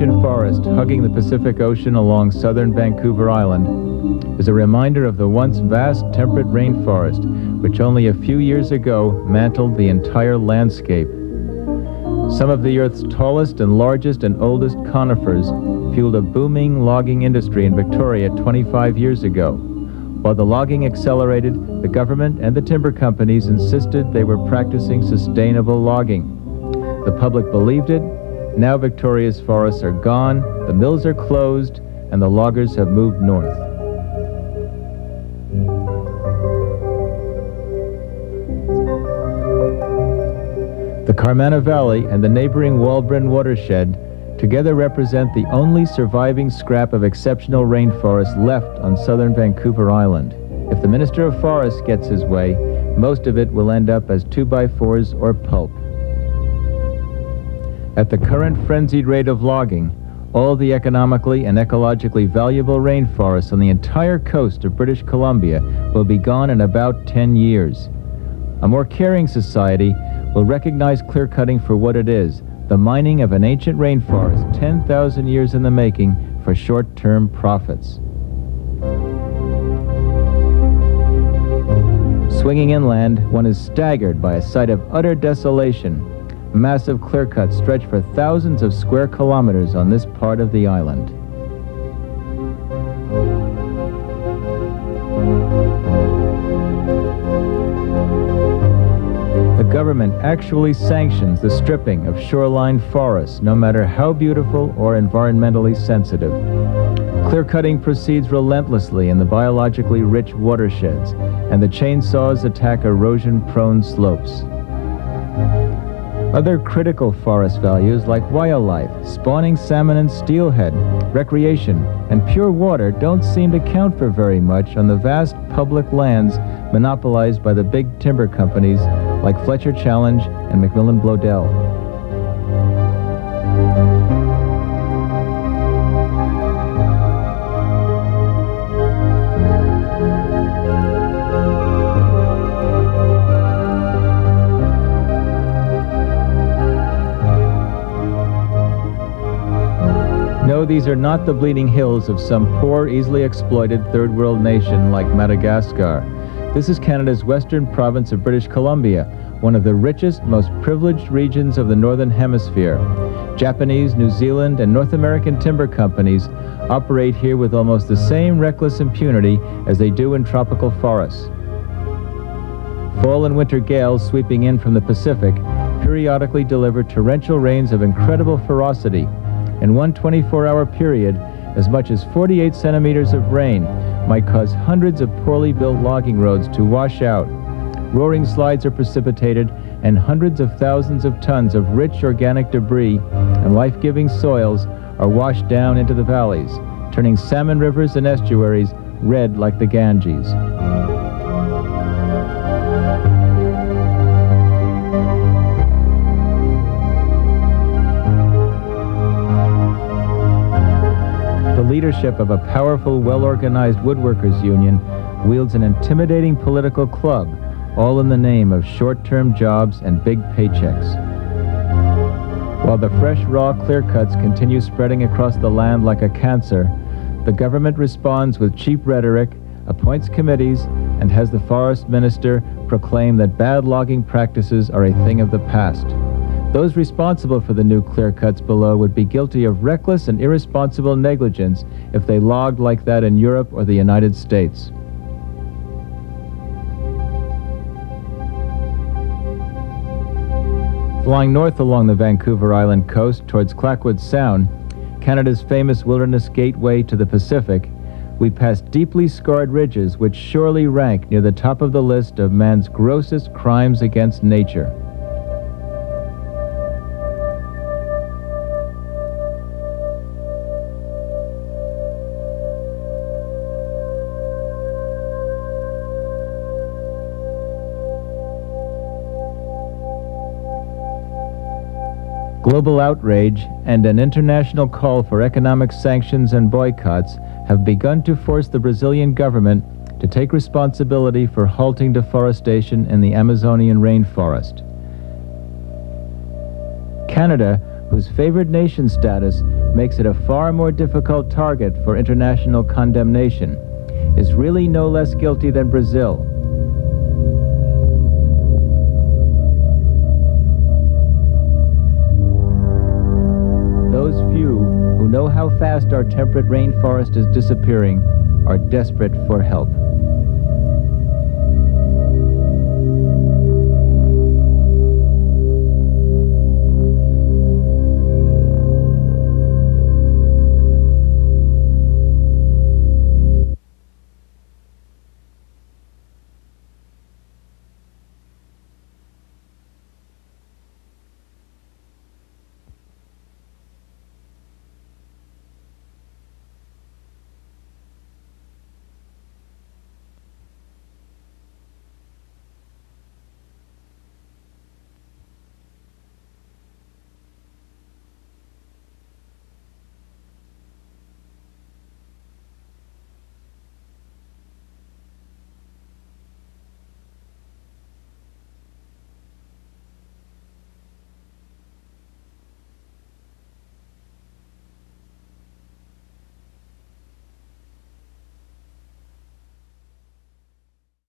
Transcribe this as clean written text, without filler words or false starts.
ancient forest hugging the Pacific Ocean along southern Vancouver Island is a reminder of the once vast temperate rainforest, which only a few years ago mantled the entire landscape. Some of the Earth's tallest and largest and oldest conifers fueled a booming logging industry in Victoria 25 years ago. While the logging accelerated, the government and the timber companies insisted they were practicing sustainable logging. The public believed it. Now Victoria's forests are gone, the mills are closed, and the loggers have moved north. The Carmanah Valley and the neighboring Walbrin watershed together represent the only surviving scrap of exceptional rainforest left on southern Vancouver Island. If the Minister of Forests gets his way, most of it will end up as 2x4s or pulp. At the current frenzied rate of logging, all the economically and ecologically valuable rainforests on the entire coast of British Columbia will be gone in about 10 years. A more caring society will recognize clear-cutting for what it is, the mining of an ancient rainforest 10,000 years in the making for short-term profits. Swinging inland, one is staggered by a sight of utter desolation. Massive clear-cuts stretch for thousands of square kilometers on this part of the island. The government actually sanctions the stripping of shoreline forests, no matter how beautiful or environmentally sensitive. Clear-cutting proceeds relentlessly in the biologically rich watersheds, and the chainsaws attack erosion-prone slopes. Other critical forest values like wildlife, spawning salmon and steelhead, recreation, and pure water don't seem to count for very much on the vast public lands monopolized by the big timber companies like Fletcher Challenge and Macmillan Bloedel. No, these are not the bleeding hills of some poor, easily exploited third world nation like Madagascar. This is Canada's western province of British Columbia, one of the richest, most privileged regions of the Northern Hemisphere. Japanese, New Zealand, and North American timber companies operate here with almost the same reckless impunity as they do in tropical forests. Fall and winter gales sweeping in from the Pacific periodically deliver torrential rains of incredible ferocity. In one 24-hour period, as much as 48 centimeters of rain might cause hundreds of poorly built logging roads to wash out. Roaring slides are precipitated, and hundreds of thousands of tons of rich organic debris and life-giving soils are washed down into the valleys, turning salmon rivers and estuaries red like the Ganges. The leadership of a powerful, well-organized woodworkers union wields an intimidating political club, all in the name of short-term jobs and big paychecks. While the fresh, raw clear-cuts continue spreading across the land like a cancer, the government responds with cheap rhetoric, appoints committees, and has the forest minister proclaim that bad logging practices are a thing of the past. Those responsible for the new clear-cuts below would be guilty of reckless and irresponsible negligence if they logged like that in Europe or the United States. Flying north along the Vancouver Island coast towards Clackwood Sound, Canada's famous wilderness gateway to the Pacific, we pass deeply scarred ridges which surely rank near the top of the list of man's grossest crimes against nature. Global outrage and an international call for economic sanctions and boycotts have begun to force the Brazilian government to take responsibility for halting deforestation in the Amazonian rainforest. Canada whose favored nation status makes it a far more difficult target for international condemnation, is really no less guilty than Brazil. Those few who know how fast our temperate rainforest is disappearing are desperate for help.